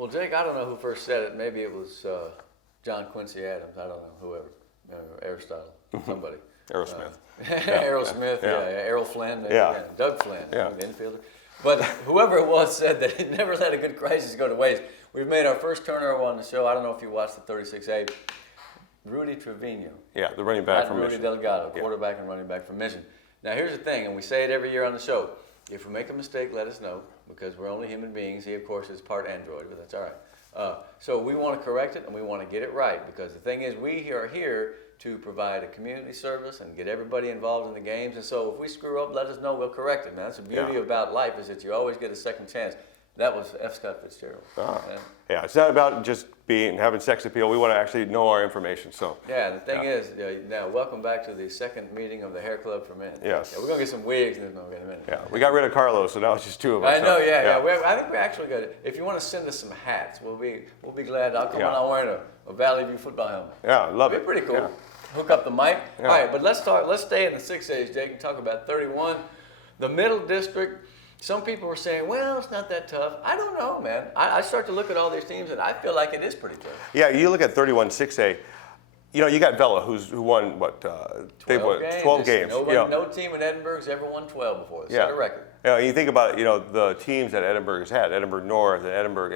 Well, Jake, I don't know who first said it. Maybe it was John Quincy Adams. I don't know, whoever. Aristotle, somebody. Aerosmith. Aerosmith, Yeah. Errol Flynn, maybe, Yeah. Doug Flynn, Yeah. the infielder. But whoever it was said that it never let a good crisis go to waste. We've made our first turnover on the show. I don't know if you watched the 36A. Rudy Trevino. Yeah, the running back from Rudy Michigan. Delgado, quarterback and running back from Michigan. Now, here's the thing, and we say it every year on the show. If we make a mistake, let us know, because we're only human beings. He, of course, is part Android, but that's all right. So we want to correct it, and we want to get it right, because the thing is, we are here to provide a community service and get everybody involved in the games. And so if we screw up, let us know. We'll correct it, man. That's the beauty about life, is that you always get a second chance. That was F. Scott Fitzgerald. Yeah, it's not about just having sex appeal. We want to actually know our information. So yeah, the thing is, now welcome back to the second meeting of the Hair Club for Men. Yes. Yeah, we're gonna get some wigs in a minute. Yeah, we got rid of Carlos, so now it's just two of us. I know, yeah. I think we actually got it. If you want to send us some hats, we'll be glad. I'll come on wearing a Valley View football helmet. Yeah, love It'd it. be pretty cool. Yeah. Hook up the mic. Yeah. All right, but let's stay in the 6As, Jake, and talk about 31. The Middle District. Some people were saying, well, it's not that tough. I don't know, man. I start to look at all these teams, and I feel like it is pretty tough. Yeah, you look at 31 6A. You know, you got Vela, who won what? They won 12 games. No team in Edinburgh's ever won 12 before. They set a record. You think about the teams that Edinburgh has had, Edinburgh North and Edinburgh,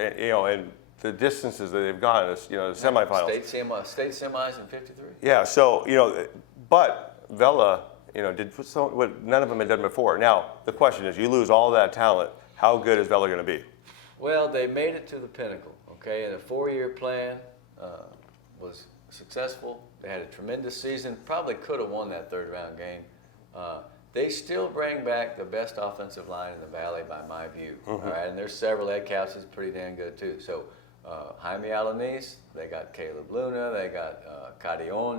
and the distances that they've gone, the semifinals. State semis in 53. Yeah, so but Vela, did what none of them had done before. Now the question is, you lose all that talent. How good is Vela going to be? Well, they made it to the pinnacle. Okay, and a 4-year plan was successful. They had a tremendous season. Probably could have won that third round game. They still bring back the best offensive line in the Valley by my view. All right, and there's several. Ed Couch is pretty damn good too. So Jaime Alanis, they got Caleb Luna, they got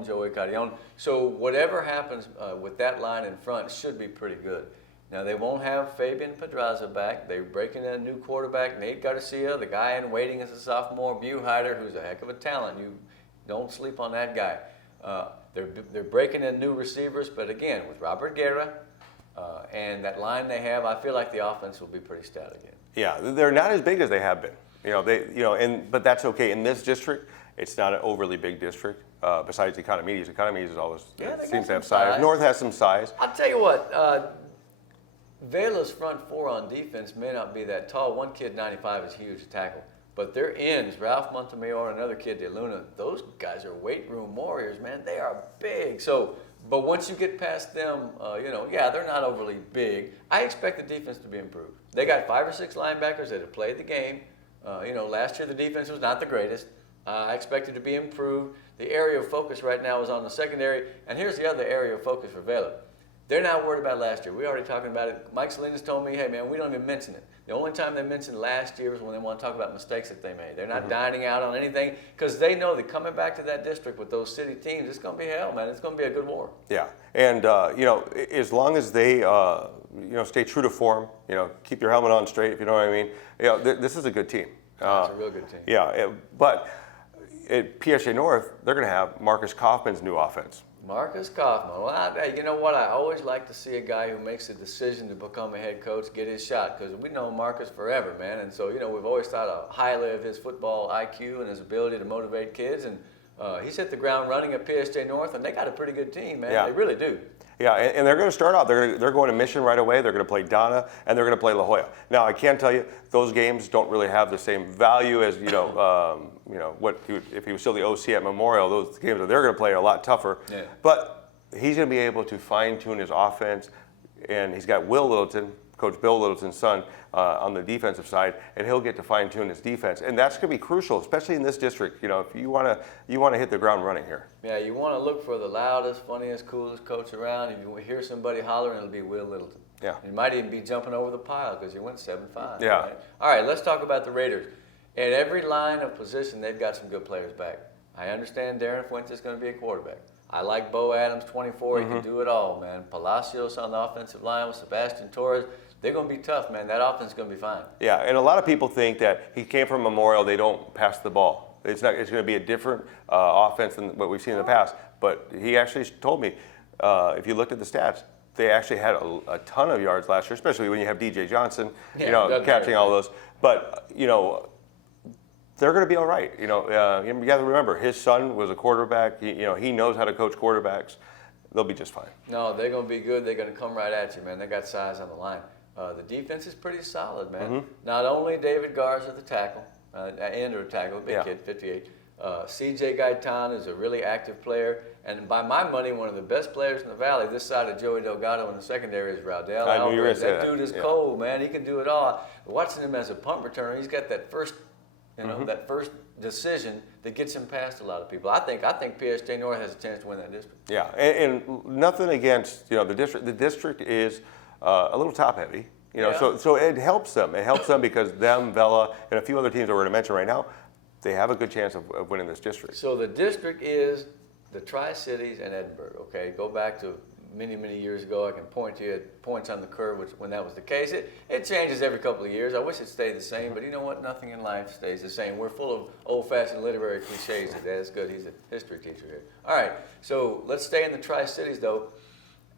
Joey Carrion. So whatever happens with that line in front should be pretty good. Now, they won't have Fabian Pedraza back. They're breaking in a new quarterback, Nate Garcia, the guy in waiting as a sophomore, Buheider, who's a heck of a talent. You don't sleep on that guy. They're breaking in new receivers, but again, with Robert Guerra and that line they have, I feel like the offense will be pretty stout again. Yeah, they're not as big as they have been. But that's okay. In this district, it's not an overly big district. Besides Economedes is always seems to have size. North has some size. I'll tell you what. Vela's front four on defense may not be that tall. One kid, 95, is huge to tackle. But their ends, Ralph Montemayor and another kid, De Luna, those guys are weight room warriors, man. They are big. So, but once you get past them, they're not overly big. I expect the defense to be improved. They got 5 or 6 linebackers that have played the game. Last year the defense was not the greatest. I expect it to be improved. The area of focus right now is on the secondary. And here's the other area of focus for Vela. They're not worried about last year. We already talking about it. Mike Salinas told me, hey, man, we don't even mention it. The only time they mention last year is when they want to talk about mistakes that they made. They're not dining out on anything because they know that coming back to that district with those city teams, it's going to be hell, man. It's going to be a good war. Yeah, and, as long as they, stay true to form, keep your helmet on straight, if you know what I mean, this is a good team. It's a real good team. Yeah, but at PSA North, they're going to have Marcus Kaufman's new offense. Marcus Kaufman. Well, you know what? I always like to see a guy who makes a decision to become a head coach get his shot because we know Marcus forever, man. And so, we've always thought highly of his football IQ and his ability to motivate kids. And he's hit the ground running at PSG North, and they got a pretty good team, man. Yeah. They really do. Yeah, and they're going to start out. They're going to Mission right away. They're going to play Donna, and they're going to play La Jolla. Now, I can tell you, those games don't really have the same value as if he was still the OC at Memorial. Those games they're going to play are a lot tougher. Yeah. But he's going to be able to fine tune his offense, and he's got Will Littleton, Coach Bill Littleton's son, on the defensive side, and he'll get to fine tune his defense, and that's going to be crucial, especially in this district. If you want to hit the ground running here. Yeah, you want to look for the loudest, funniest, coolest coach around. If you hear somebody hollering, it'll be Will Littleton. Yeah. You might even be jumping over the pile because he went 7-5. Yeah. Right? All right, let's talk about the Raiders. At every line of position, they've got some good players back. I understand Darren Fuentes is going to be a quarterback. I like Bo Adams, 24. He can do it all, man. Palacios on the offensive line with Sebastian Torres. They're going to be tough, man. That offense is going to be fine. Yeah, and a lot of people think that he came from Memorial, they don't pass the ball. It's going to be a different offense than what we've seen in the past. But he actually told me, if you looked at the stats, they actually had a ton of yards last year, especially when you have DJ Johnson, catching all those. But, they're going to be all right. You got to remember, his son was a quarterback. He knows how to coach quarterbacks. They'll be just fine. No, they're going to be good. They're going to come right at you, man. They got size on the line. The defense is pretty solid, man. Not only David Garza, the tackle, tackle, big kid, 58. C.J. Gaitan is a really active player, and by my money, one of the best players in the Valley, this side of Joey Delgado in the secondary, is Raudel I knew you were Alvarez. gonna say That that. dude is Yeah. cold, man. He can do it all. Watching him as a punt returner, he's got that first, that first decision that gets him past a lot of people. I think PSG North has a chance to win that district. Yeah, and nothing against the district. The district is a little top heavy. So it helps them. It helps them because them, Vela, and a few other teams that we're going to mention right now, they have a good chance of winning this district. So the district is the Tri-Cities and Edinburgh, okay? Go back to many, many years ago. I can point to you at points on the curve when that was the case. It changes every couple of years. I wish it stayed the same, but you know what? Nothing in life stays the same. We're full of old-fashioned literary cliches today. That's good. He's a history teacher here. All right, so let's stay in the Tri-Cities, though.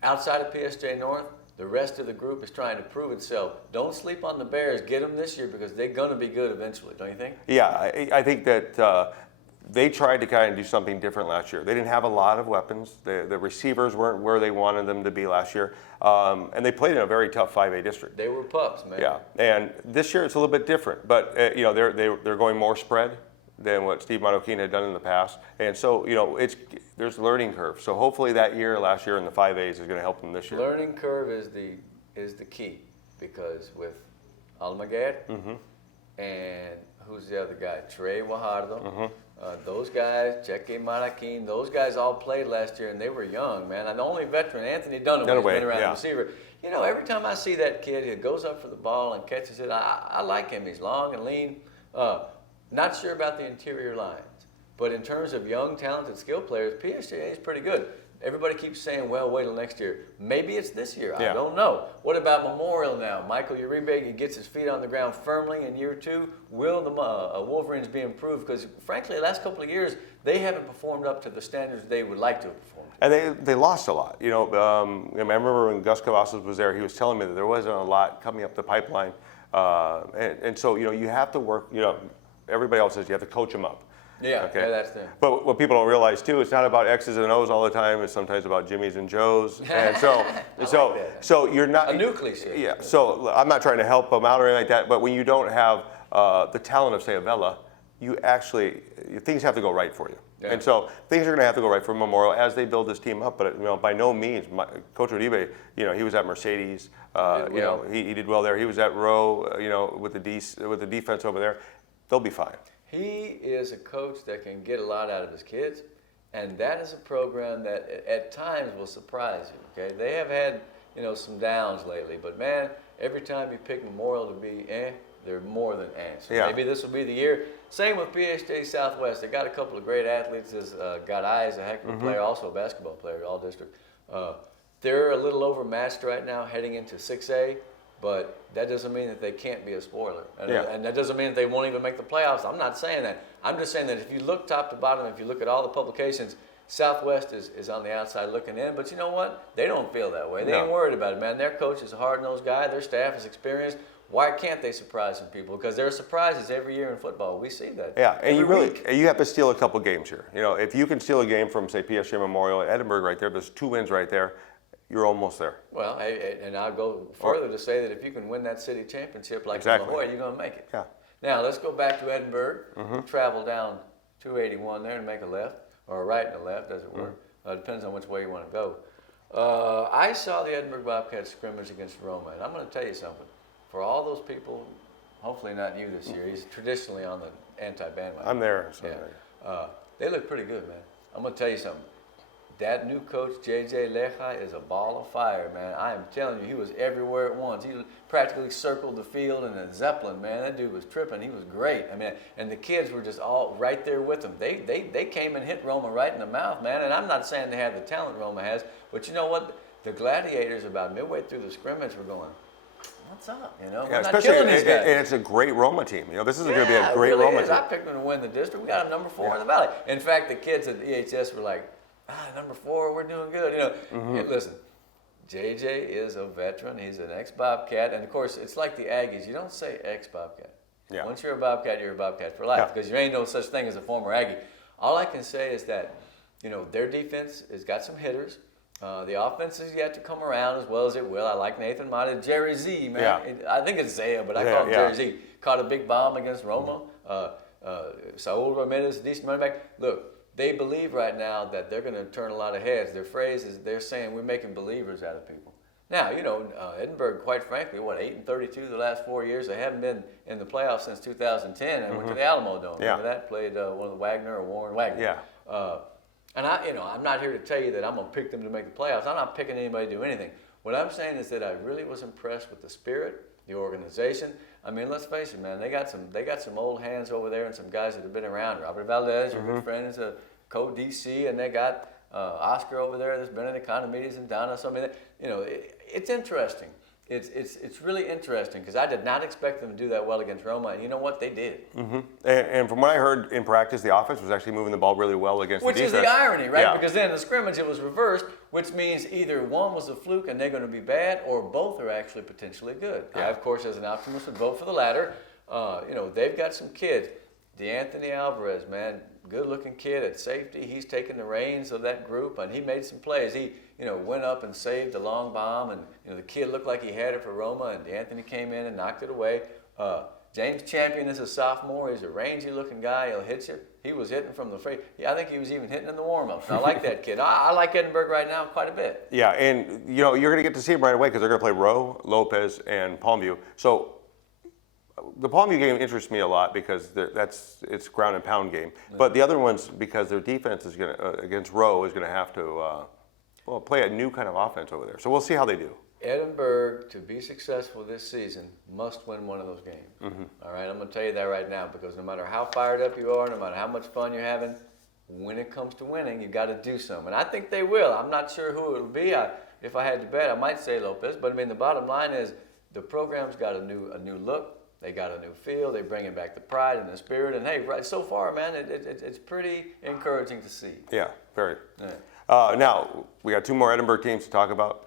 Outside of PSJ North, the rest of the group is trying to prove itself. Don't sleep on the Bears. Get them this year because they're going to be good eventually, don't you think? Yeah, I think that they tried to kind of do something different last year. They didn't have a lot of weapons. The receivers weren't where they wanted them to be last year. And they played in a very tough 5A district. They were pups, man. Yeah, and this year it's a little bit different. But, they're going more spread than what Steve Monokine had done in the past. And so, there's a learning curve. So hopefully that year, last year in the 5As is going to help them this year. Learning curve is the key because with Almaguer and who's the other guy? Trey Guajardo. Those guys, Cheque Maraquin, those guys all played last year and they were young, man. And the only veteran, Anthony Dunaway, has been around the receiver. Every time I see that kid, he goes up for the ball and catches it. I like him. He's long and lean. Not sure about the interior lines, but in terms of young, talented skill players, PSJA is pretty good. Everybody keeps saying, well, wait till next year. Maybe it's this year. I don't know. What about Memorial now? Michael Uribe, he gets his feet on the ground firmly in year 2. Will the Wolverines be improved? Because, frankly, the last couple of years, they haven't performed up to the standards they would like to have performed. And they lost a lot. I remember when Gus Cavazos was there, he was telling me that there wasn't a lot coming up the pipeline. And so, you have to work, everybody else says you have to coach them up. Yeah, okay. Yeah, that's there. But what people don't realize too, it's not about X's and O's all the time. It's sometimes about Jimmys and Joes. And so you're not a new cliche. Yeah. So I'm not trying to help them out or anything like that. But when you don't have the talent of say a Vela, things have to go right for you. Yeah. And so things are going to have to go right for Memorial as they build this team up. But by no means, Coach Uribe, he was at Mercedes. He did well there. He was at Rowe, with the defense over there. They'll be fine. He is a coach that can get a lot out of his kids, and that is a program that at times will surprise you. Okay, they have had some downs lately, but man, every time you pick Memorial to be they're more than So maybe this will be the year. Same with PHJ Southwest. They got a couple of great athletes. Got Eyes, a heck of a player, also a basketball player, all district. They're a little overmatched right now, heading into 6A. But that doesn't mean that they can't be a spoiler. And that doesn't mean that they won't even make the playoffs. I'm not saying that. I'm just saying that if you look top to bottom, if you look at all the publications, Southwest is on the outside looking in. But you know what? They don't feel that way. They ain't worried about it, man. Their coach is a hard-nosed guy. Their staff is experienced. Why can't they surprise some people? Because there are surprises every year in football. We see that. Yeah, and you have to steal a couple games here. If you can steal a game from, say, PSG Memorial at Edinburgh right there, there's 2 wins right there. You're almost there. Well, and I'll go further to say that if you can win that city championship like La Jolla, you're going to make it. Yeah. Now, let's go back to Edinburgh. Travel down 281 there and make a left, or a right and a left, as it were. Depends on which way you want to go. I saw the Edinburgh Bobcats scrimmage against Roma, and I'm going to tell you something. For all those people, hopefully not you this year, he's traditionally on the anti-bandwagon. I'm there. So they look pretty good, man. I'm going to tell you something. That new coach, J.J. Leja, is a ball of fire, man. I am telling you, he was everywhere at once. He practically circled the field in a Zeppelin, man. That dude was tripping. He was great. I mean, and the kids were just all right there with him. They came and hit Roma right in the mouth, man. And I'm not saying they have the talent Roma has, but you know what? The Gladiators, about midway through the scrimmage, were going, what's up? We're not killing these guys. And it's a great Roma team. This is going to be a great Roma team. I picked them to win the district. We got them number 4 in the Valley. In fact, the kids at EHS were like, number 4, we're doing good. And listen, JJ is a veteran. He's an ex-Bobcat. And, of course, it's like the Aggies. You don't say ex-Bobcat. Yeah. Once you're a Bobcat, you're a Bobcat for life, because there ain't no such thing as a former Aggie. All I can say is that, their defense has got some hitters. The offense is yet to come around as well as it will. I like Nathan Mata. Jerry Z, man. Yeah. I think it's Zaya, but I call him Jerry Z. Caught a big bomb against Roma. Saul Ramirez, a decent running back. Look, they believe right now that they're going to turn a lot of heads. Their phrase is they're saying we're making believers out of people. Now, Edinburgh, quite frankly, 8-32 the last 4 years? They haven't been in the playoffs since 2010 and went to the Alamo Dome. Yeah. Remember that? Played one of the Wagner or Warren Wagner. Yeah. And I'm not here to tell you that I'm going to pick them to make the playoffs. I'm not picking anybody to do anything. What I'm saying is that I really was impressed with the spirit, the organization. I mean, let's face it, man. They got some old hands over there and some guys that have been around. Robert Valdez, your good friend, is a co-DC, and they got Oscar over there that's been in the Economides and Donna. So I mean, it's interesting. It's really interesting because I did not expect them to do that well against Roma, and you know what? They did. Mm-hmm. And from what I heard in practice, the offense was actually moving the ball really well against the defense. Which is the irony, right? Yeah. Because then in the scrimmage it was reversed, which means either one was a fluke and they're going to be bad, or both are actually potentially good. Yeah. I, of course, as an optimist, would vote for the latter. They've got some kids. DeAnthony Alvarez, man, good-looking kid at safety. He's taken the reins of that group, and he made some plays. He, went up and saved a long bomb, and the kid looked like he had it for Roma, and DeAnthony came in and knocked it away. James Champion is a sophomore. He's a rangy-looking guy. He'll hit you. He was hitting from the free. I think he was even hitting in the warm-ups. I like that kid. I like Edinburgh right now quite a bit. Yeah, and you're going to get to see him right away because they're going to play Rowe, Lopez, and Palmview. So the Palmview game interests me a lot because it's ground and pound game. But the other ones, because their defense is going to against Rowe is going to have to play a new kind of offense over there. So we'll see how they do. Edinburgh, to be successful this season, must win one of those games. Mm-hmm. All right, I'm going to tell you that right now, because no matter how fired up you are, no matter how much fun you're having, when it comes to winning, you got to do something. And I think they will. I'm not sure who it will be. If I had to bet, I might say Lopez. But I mean, the bottom line is the program's got a new look. They got a new feel. They bringing back the pride and the spirit. And hey, right so far, man, it's pretty encouraging to see. Yeah, very. Yeah. Now we got two more Edinburgh teams to talk about.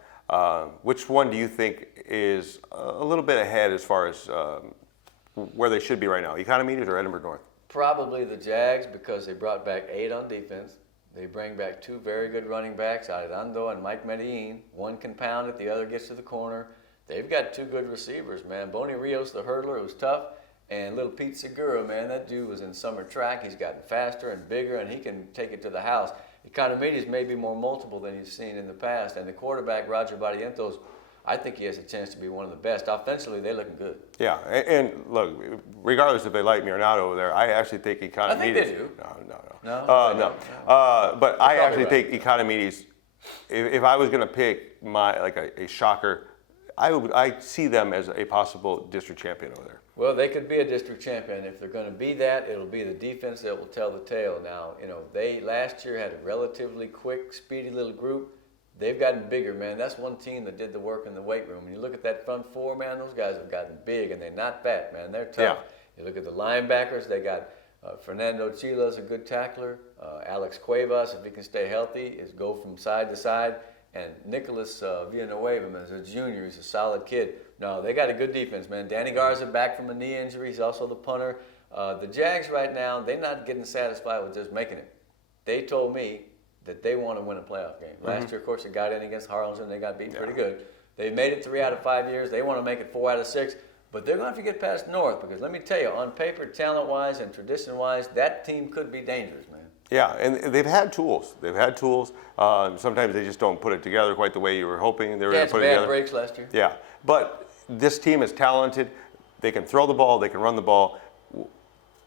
Which one do you think is a little bit ahead as far as where they should be right now? Economides or Edinburgh North? Probably the Jags, because they brought back 8 on defense. They bring back 2 very good running backs, Arredondo and Mike Medellin. One can pound it, the other gets to the corner. They've got 2 good receivers, man. Bonnie Rios, the hurdler, who's tough, and little Pete Segura, man. That dude was in summer track. He's gotten faster and bigger, and he can take it to the house. Economides may be more multiple than you've seen in the past, and the quarterback, Roger Barrientos, I think he has a chance to be one of the best. Offensively, they're looking good. Yeah, and look, regardless if they like me or not over there, I actually think Economides. I think they do. No. But I actually think Economides. If I was going to pick a shocker, I see them as a possible district champion over there. Well, they could be a district champion. If they're going to be that, it'll be the defense that will tell the tale. Now, they last year had a relatively quick, speedy little group. They've gotten bigger, man. That's one team that did the work in the weight room. When you look at that front 4, man, those guys have gotten big, and they're not fat, man. They're tough. Yeah. You look at the linebackers, they got Fernando Chila's a good tackler. Alex Cuevas, if he can stay healthy, is go from side to side. And Nicholas Villanueva, as a junior, he's a solid kid. No, they got a good defense, man. Danny Garza back from a knee injury. He's also the punter. The Jags right now, they're not getting satisfied with just making it. They told me that they want to win a playoff game. Last year, of course, they got in against Harlingen. They got beat pretty good. They made it 3 out of 5 years. They want to make it 4 out of 6. But they're going to have to get past North, because let me tell you, on paper, talent-wise and tradition-wise, that team could be dangerous, man. Yeah, and they've had tools. Sometimes they just don't put it together quite the way you were hoping they were going to put it together. Bad breaks last year. Yeah, but this team is talented. They can throw the ball. They can run the ball.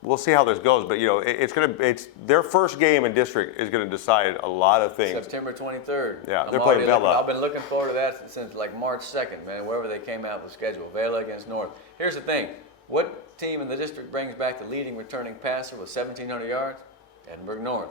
We'll see how this goes, but it's their first game in district is going to decide a lot of things. September 23rd. Yeah, they're playing Vela. I've been looking forward to that since like March 2nd, man. Wherever they came out with the schedule, Vela against North. Here's the thing: what team in the district brings back the leading returning passer with 1,700 yards? Edinburgh North.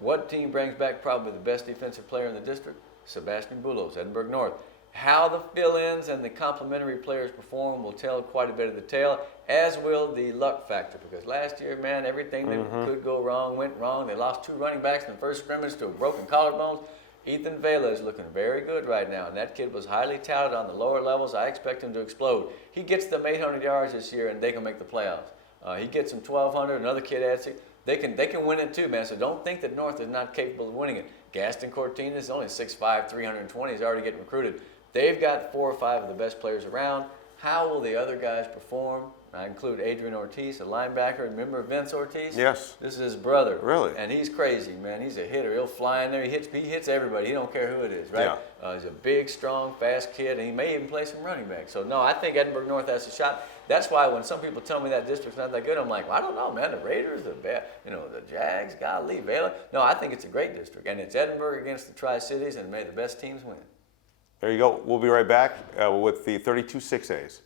What team brings back probably the best defensive player in the district? Sebastian Bulos, Edinburgh North. How the fill-ins and the complementary players perform will tell quite a bit of the tale, as will the luck factor, because last year, man, everything that could go wrong went wrong. They lost 2 running backs in the first scrimmage to broken collarbones. Ethan Vela is looking very good right now, and that kid was highly touted on the lower levels. I expect him to explode. He gets them 800 yards this year, and they can make the playoffs. He gets them 1,200. Another kid adds it. They can win it too, man. So don't think that North is not capable of winning it. Gaston Cortina is only 6'5", 320. He's already getting recruited. They've got 4 or 5 of the best players around. How will the other guys perform? I include Adrian Ortiz, a linebacker. Remember Vince Ortiz? Yes. This is his brother. Really? And he's crazy, man. He's a hitter. He'll fly in there. He hits everybody. He don't care who it is, right? Yeah. He's a big, strong, fast kid, and he may even play some running back. So, no, I think Edinburgh North has a shot. That's why when some people tell me that district's not that good, I'm like, well, I don't know, man. The Raiders, the Jags, golly, Baylor. No, I think it's a great district, and it's Edinburgh against the Tri-Cities, and may the best teams win. There you go. We'll be right back with the 32 6As.